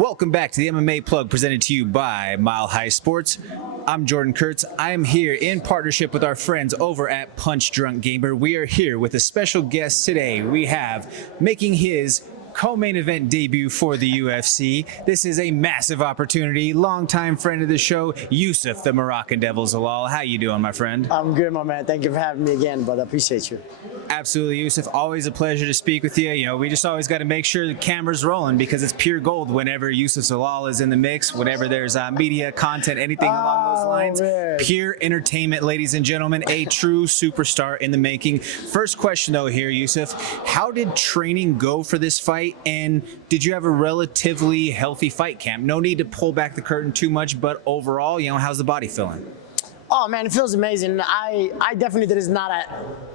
Welcome back to the MMA Plug presented to you by Mile High Sports. I'm Jordan Kurtz. I am here in partnership with our friends over at Punch Drunk Gamer. We are here with a special guest today. We have making his co-main event debut for the UFC. This is a massive opportunity. Longtime friend of the show, Youssef the Moroccan Devil Zalal. How you doing, my friend? I'm good, my man. Thank you for having me again, brother. I appreciate you. Absolutely, Youssef. Always a pleasure to speak with you. You know, we just always got to make sure the camera's rolling because it's pure gold whenever Youssef Zalal is in the mix, whenever there's media, content, anything along those lines. Man. Pure entertainment, ladies and gentlemen. A true superstar in the making. First question, though, here, Youssef. How did training go for this fight? And did you have a relatively healthy fight camp? No need to pull back the curtain too much, but overall, you know, how's the body feeling? Oh man, it feels amazing. I definitely did. It's not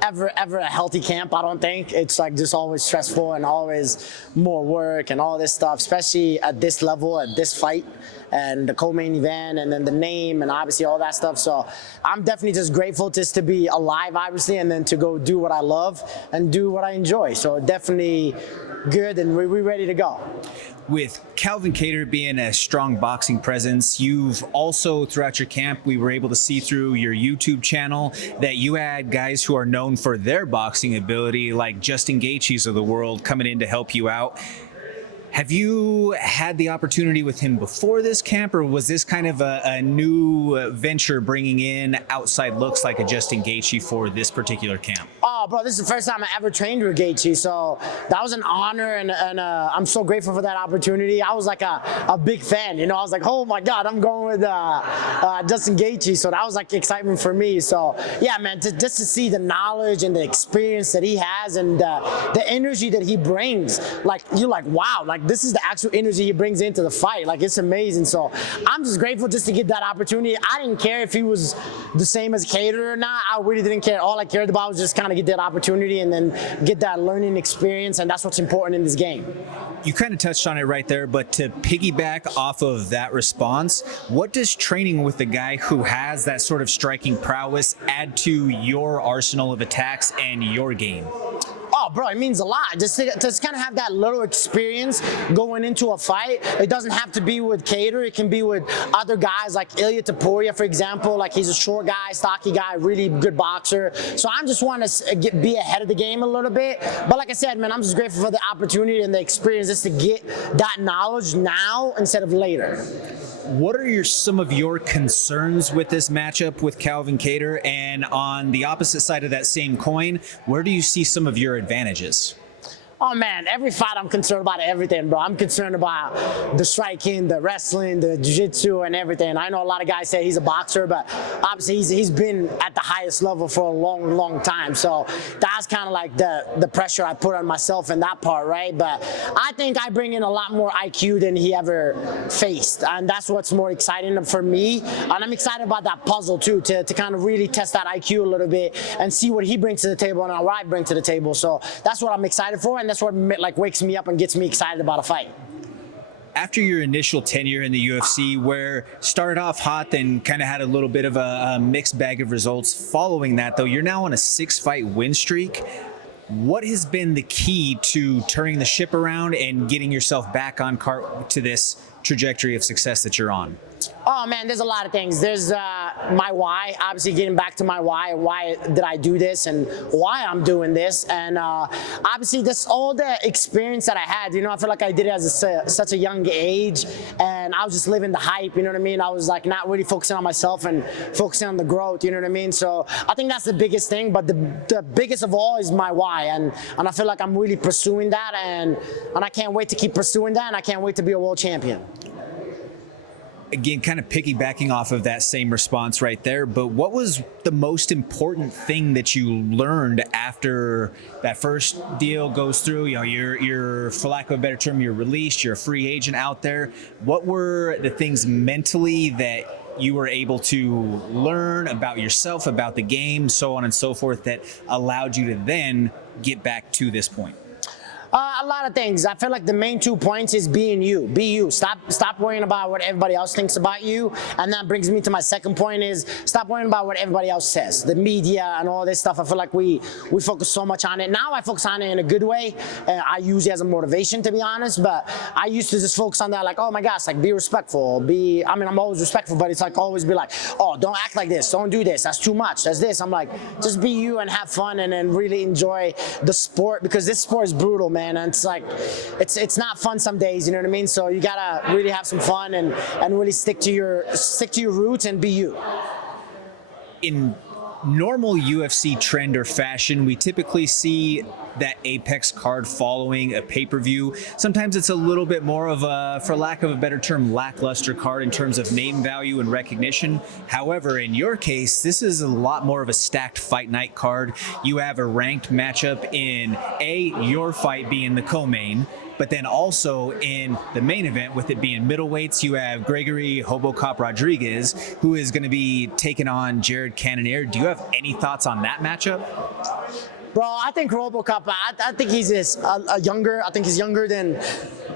ever a healthy camp. I don't think it's like just always stressful and always more work and all this stuff, especially at this level, at this fight, and the co-main event, and then the name, and obviously all that stuff. So I'm definitely just grateful just to be alive, obviously, and then to go do what I love and do what I enjoy. So definitely good, and we're ready to go. With Calvin Kattar being a strong boxing presence, you've also, throughout your camp, we were able to see through your YouTube channel that you had guys who are known for their boxing ability, like Justin Gaethje of the world, coming in to help you out. Have you had the opportunity with him before this camp, or was this kind of a new venture bringing in outside looks like a Justin Gaethje for this particular camp? Oh, bro, this is the first time I ever trained with Gaethje, so that was an honor, and I'm so grateful for that opportunity. I was like a big fan, you know. I was like, oh my God, I'm going with Justin Gaethje, so that was like excitement for me. So yeah, man, just to see the knowledge and the experience that he has and the energy that he brings, like you're like, wow, like this is the actual energy he brings into the fight. Like, it's amazing. So I'm just grateful just to get that opportunity. I didn't care if he was the same as Kattar or not. I really didn't care. All I cared about was just kind of get that opportunity and then get that learning experience, and that's what's important in this game. You kind of touched on it right there, but to piggyback off of that response, what does training with a guy who has that sort of striking prowess add to your arsenal of attacks and your game? Oh, bro, it means a lot. Just kind of have that little experience going into a fight. It doesn't have to be with Kattar. It can be with other guys like Ilia Topuria, for example. Like, he's a short guy, stocky guy, really good boxer. So I just want to be ahead of the game a little bit. But like I said, man, I'm just grateful for the opportunity and the experience just to get that knowledge now instead of later. What are some of your concerns with this matchup with Calvin Kattar? And on the opposite side of that same coin, where do you see some of your advantages? Oh man, every fight I'm concerned about everything, bro. I'm concerned about the striking, the wrestling, the jiu-jitsu, and everything. I know a lot of guys say he's a boxer, but obviously he's been at the highest level for a long time. So that's kind of like the pressure I put on myself in that part, right? But I think I bring in a lot more IQ than he ever faced, and that's what's more exciting for me. And I'm excited about that puzzle too, to kind of really test that IQ a little bit and see what he brings to the table and what I bring to the table. So that's what I'm excited for, and that's what like wakes me up and gets me excited about a fight. After your initial tenure in the UFC, where started off hot, then kind of had a little bit of a mixed bag of results, following that, though, you're now on a 6-fight win streak. What has been the key to turning the ship around and getting yourself back on to this trajectory of success that you're on? Oh man, there's a lot of things. There's my why, obviously getting back to my why did I do this and why I'm doing this, and obviously this all the experience that I had, you know, I feel like I did it at such a young age, and I was just living the hype, you know what I mean? I was like not really focusing on myself and focusing on the growth, you know what I mean? So I think that's the biggest thing, but the biggest of all is my why, and I feel like I'm really pursuing that, and I can't wait to keep pursuing that, and I can't wait to be a world champion. Again, kind of piggybacking off of that same response right there, but what was the most important thing that you learned after that first deal goes through? You know, you're, for lack of a better term, you're released, you're a free agent out there. What were the things mentally that you were able to learn about yourself, about the game, so on and so forth, that allowed you to then get back to this point? A lot of things. I feel like the main 2 points is being you. Be you. Stop worrying about what everybody else thinks about you. And that brings me to my second point is stop worrying about what everybody else says. The media and all this stuff. I feel like we focus so much on it. Now I focus on it in a good way. I use it as a motivation, to be honest. But I used to just focus on that, like, oh my gosh, like be respectful. I'm always respectful, but it's like always be like, oh, don't act like this. Don't do this. That's too much. That's this. I'm like, just be you and have fun and then really enjoy the sport, because this sport is brutal, man. And it's like, it's not fun some days, you know what I mean? So you gotta really have some fun and really stick to your roots and be you. In normal UFC trend or fashion, we typically see that Apex card following a pay-per-view. Sometimes it's a little bit more of a, for lack of a better term, lackluster card in terms of name value and recognition. However, in your case, this is a lot more of a stacked fight night card. You have a ranked matchup in your fight being the co-main, but then also in the main event, with it being middleweights, you have Gregory Hobocop Rodrigues, who is going to be taking on Jared Cannonier. Do you have any thoughts on that matchup? Bro, I think Robocop, I think he's younger. I think he's younger than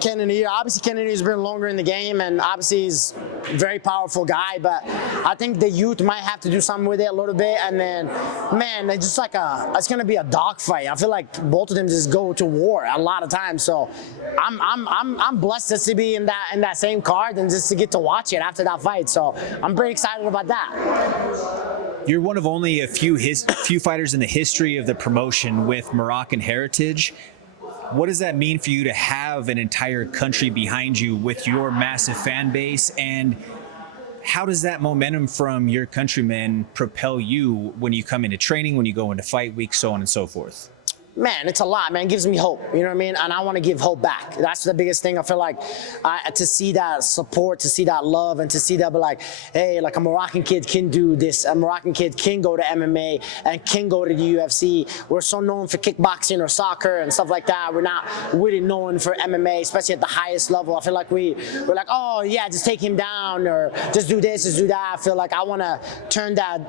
Cannonier. Obviously, Cannonier's been longer in the game, and obviously he's a very powerful guy. But I think the youth might have to do something with it a little bit. And then, man, it's just like it's gonna be a dogfight. I feel like both of them just go to war a lot of times. So I'm blessed just to be in that same card and just to get to watch it after that fight. So I'm pretty excited about that. You're one of only a few fighters in the history of the promotion with Moroccan heritage. What does that mean for you to have an entire country behind you with your massive fan base? And how does that momentum from your countrymen propel you when you come into training, when you go into fight week, so on and so forth? Man, it's a lot, man. It gives me hope, you know what I mean? And I want to give hope back. That's the biggest thing. I feel like to see that support, to see that love, and to see that be like, hey, like a Moroccan kid can do this. A Moroccan kid can go to MMA and can go to the UFC. We're so known for kickboxing or soccer and stuff like that. We're not really known for MMA, especially at the highest level. I feel like we're like, oh, yeah, just take him down or just do this, just do that. I feel like I want to turn that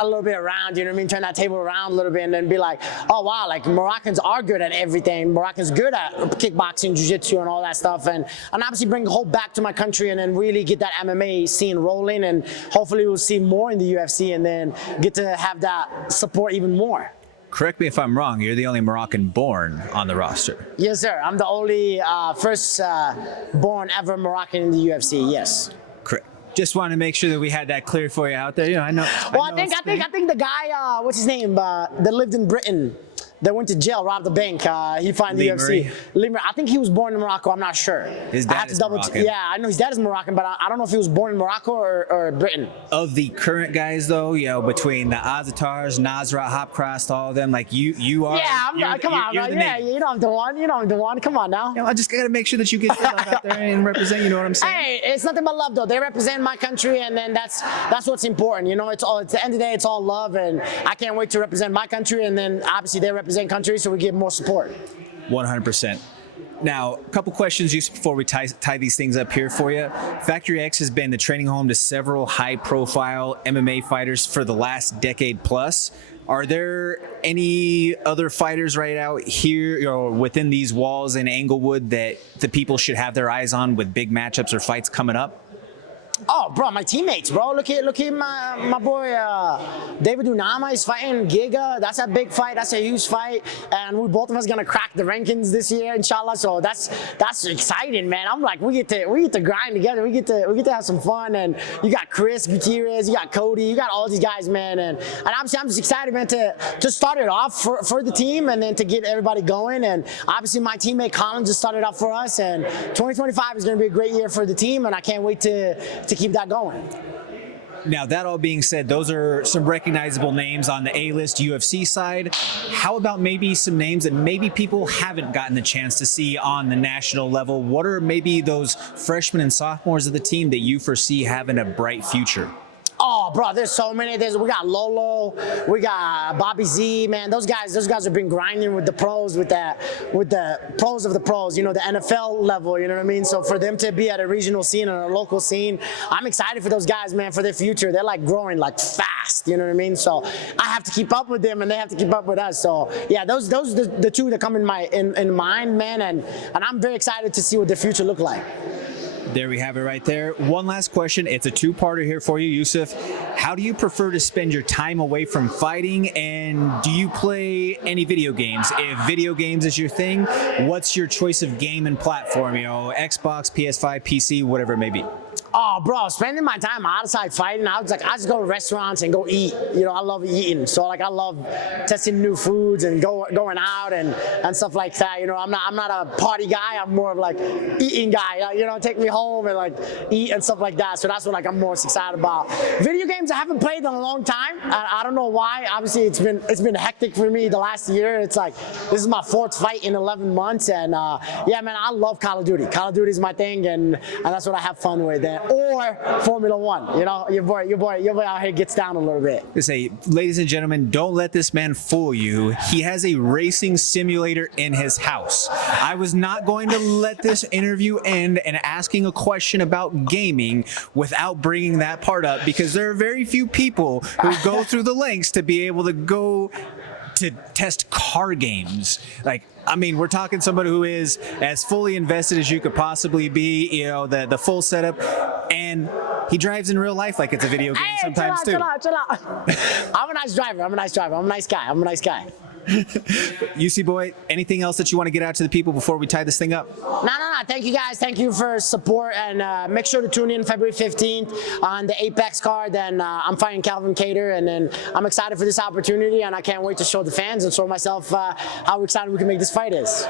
a little bit around, you know what I mean? Turn that table around a little bit and then be like, oh wow, like Moroccans are good at everything. Moroccans good at kickboxing, jiu-jitsu and all that stuff. And obviously bring hope back to my country and then really get that MMA scene rolling, and hopefully we'll see more in the UFC and then get to have that support even more. Correct me if I'm wrong, you're the only Moroccan born on the roster. Yes, sir. I'm the only first born ever Moroccan in the UFC, yes. Correct. Just wanted to make sure that we had that clear for you out there. You know, I know. Well, I think the guy, what's his name, that lived in Britain, that went to jail, robbed the bank. He fought in the UFC. Lee Murray. I think he was born in Morocco. I'm not sure. His dad is Moroccan. Yeah, I know his dad is Moroccan, but I don't know if he was born in Morocco or Britain. Of the current guys, though, you know, between the Azatars, Nasrat, Hopcross, all of them, like you are. Yeah, come on, bro. Yeah, you know I'm the one. You know I'm the one. Come on now. You know, I just gotta make sure that you get out there and represent. You know what I'm saying? Hey, it's nothing but love, though. They represent my country, and then that's what's important. You know, it's at the end of the day, it's all love, and I can't wait to represent my country, and then obviously they represent countries, so we get more support. 100%. Now, a couple questions just before we tie these things up here for you. Factory X has been the training home to several high-profile MMA fighters for the last decade plus. Are there any other fighters right out here or within these walls in Englewood that the people should have their eyes on with big matchups or fights coming up? Oh, bro, my teammates, bro. Look at my boy David Unama is fighting Giga. That's a big fight. That's a huge fight, and we both of us gonna crack the rankings this year, inshallah. So that's exciting, man. I'm like, we get to grind together. We get to have some fun. And you got Chris Gutierrez, you got Cody, you got all these guys, man. And obviously, I'm just excited, man, to start it off for the team and then to get everybody going. And obviously, my teammate Colin just started off for us. And 2025 is gonna be a great year for the team, and I can't wait to keep that going. Now, that all being said, those are some recognizable names on the A-list UFC side. How about maybe some names that maybe people haven't gotten the chance to see on the national level? What are maybe those freshmen and sophomores of the team that you foresee having a bright future? Oh, Oh, bro, there's so many. We got Lolo, we got Bobby Z, man. Those guys have been grinding with the pros, with the pros of the pros. You know, the NFL level. You know what I mean? So for them to be at a regional scene and a local scene, I'm excited for those guys, man, for their future. They're like growing like fast. You know what I mean? So I have to keep up with them, and they have to keep up with us. So yeah, those the two that come in mind, man, and I'm very excited to see what the future look like. There we have it right there. One last question. It's a two-parter here for you, Youssef. How do you prefer to spend your time away from fighting, and do you play any video games? If video games is your thing, what's your choice of game and platform? You know, Xbox, PS5, PC, whatever it may be. Oh, bro, spending my time outside fighting, I just go to restaurants and go eat. You know, I love eating. So, like, I love testing new foods and going out and stuff like that. You know, I'm not a party guy. I'm more of, like, eating guy. You know, take me home and, like, eat and stuff like that. So that's what, like, I'm most excited about. Video games I haven't played in a long time. I don't know why. Obviously, it's been hectic for me the last year. It's like, this is my 4th fight in 11 months. And, yeah, man, I love Call of Duty. Call of Duty is my thing, and that's what I have fun with. Or Formula One, you know, your boy out here gets down a little bit. I say, ladies and gentlemen, don't let this man fool you. He has a racing simulator in his house. I was not going to let this interview end and asking a question about gaming without bringing that part up, because there are very few people who go through the lengths to be able to go to test car games. Like, I mean, we're talking somebody who is as fully invested as you could possibly be, you know, the full setup, and he drives in real life like it's a video game sometimes too. Chill out. I'm a nice driver. I'm a nice guy. UC boy, anything else that you want to get out to the people before we tie this thing up? No. Thank you guys. Thank you for support, and make sure to tune in February 15th on the Apex card. Then I'm fighting Calvin Kattar, and then I'm excited for this opportunity, and I can't wait to show the fans and show myself how excited we can make this fight is.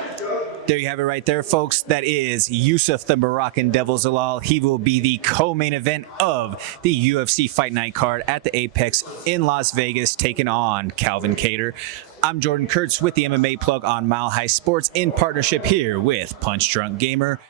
There you have it right there, folks. That is Youssef the Moroccan Devil Zalal. He will be the co-main event of the UFC Fight Night card at the Apex in Las Vegas, taking on Calvin Kattar. I'm Jordan Kurtz with the MMA Plug on Mile High Sports in partnership here with Punch Drunk Gamer.